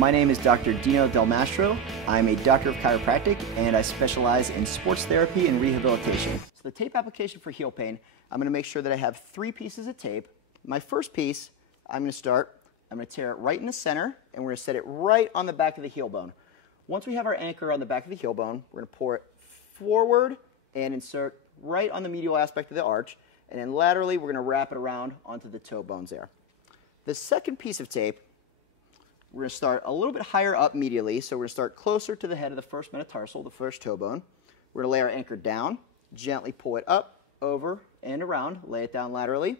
My name is Dr. Dino Del Mastro. I'm a doctor of chiropractic and I specialize in sports therapy and rehabilitation. So the tape application for heel pain, I'm going to make sure that I have 3 pieces of tape. My first piece, I'm going to tear it right in the center and we're going to set it right on the back of the heel bone. Once we have our anchor on the back of the heel bone, we're going to pour it forward and insert right on the medial aspect of the arch, and then laterally we're going to wrap it around onto the toe bones there. The second piece of tape, we're going to start a little bit higher up medially, so we're going to start closer to the head of the first metatarsal, the first toe bone. We're going to lay our anchor down, gently pull it up, over, and around, lay it down laterally.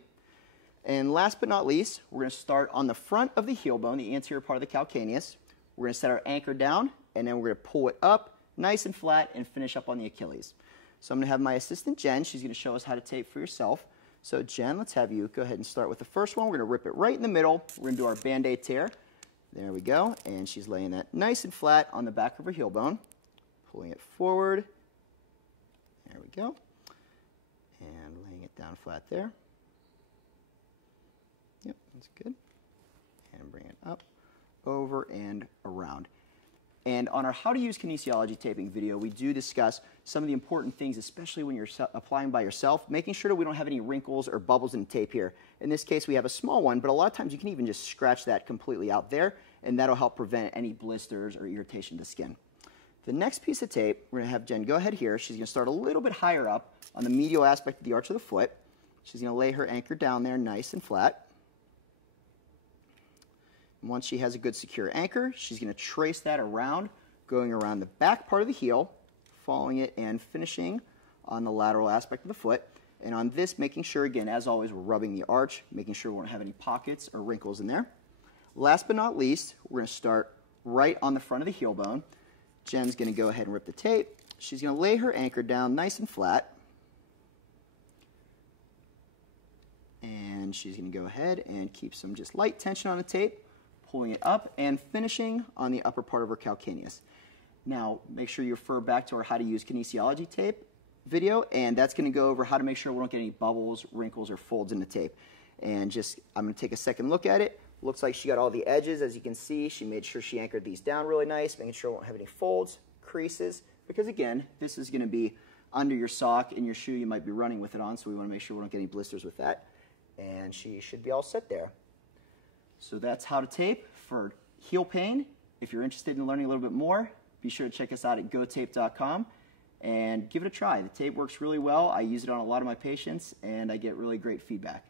And last but not least, we're going to start on the front of the heel bone, the anterior part of the calcaneus. We're going to set our anchor down, and then we're going to pull it up nice and flat and finish up on the Achilles. So I'm going to have my assistant Jen, she's going to show us how to tape for yourself. So Jen, let's have you go ahead and start with the first one. We're going to rip it right in the middle. We're going to do our Band-Aid tear. There we go, and she's laying that nice and flat on the back of her heel bone, pulling it forward. There we go, and laying it down flat there. Yep, that's good. And bring it up, over, and around. And on our How to Use Kinesiology taping video, we do discuss some of the important things, especially when you're applying by yourself, making sure that we don't have any wrinkles or bubbles in the tape here. In this case, we have a small one, but a lot of times you can even just scratch that completely out there, and that'll help prevent any blisters or irritation to the skin. The next piece of tape, we're going to have Jen go ahead here. She's going to start a little bit higher up on the medial aspect of the arch of the foot. She's going to lay her anchor down there nice and flat. And once she has a good secure anchor, she's going to trace that around, going around the back part of the heel, following it and finishing on the lateral aspect of the foot. And on this, making sure, again, as always, we're rubbing the arch, making sure we won't have any pockets or wrinkles in there. Last but not least, we're going to start right on the front of the heel bone. Jen's going to go ahead and rip the tape. She's going to lay her anchor down nice and flat. And she's going to go ahead and keep some just light tension on the tape, pulling it up and finishing on the upper part of her calcaneus. Now, make sure you refer back to our How to Use Kinesiology tape video, and that's going to go over how to make sure we don't get any bubbles, wrinkles, or folds in the tape. And I'm going to take a second look at it. Looks like she got all the edges, as you can see. She made sure she anchored these down really nice, making sure we won't have any folds, creases, because again, this is going to be under your sock in your shoe you might be running with it on, so we want to make sure we don't get any blisters with that. And she should be all set there. So that's how to tape for heel pain. If you're interested in learning a little bit more, be sure to check us out at gotape.com and give it a try. The tape works really well. I use it on a lot of my patients, and I get really great feedback.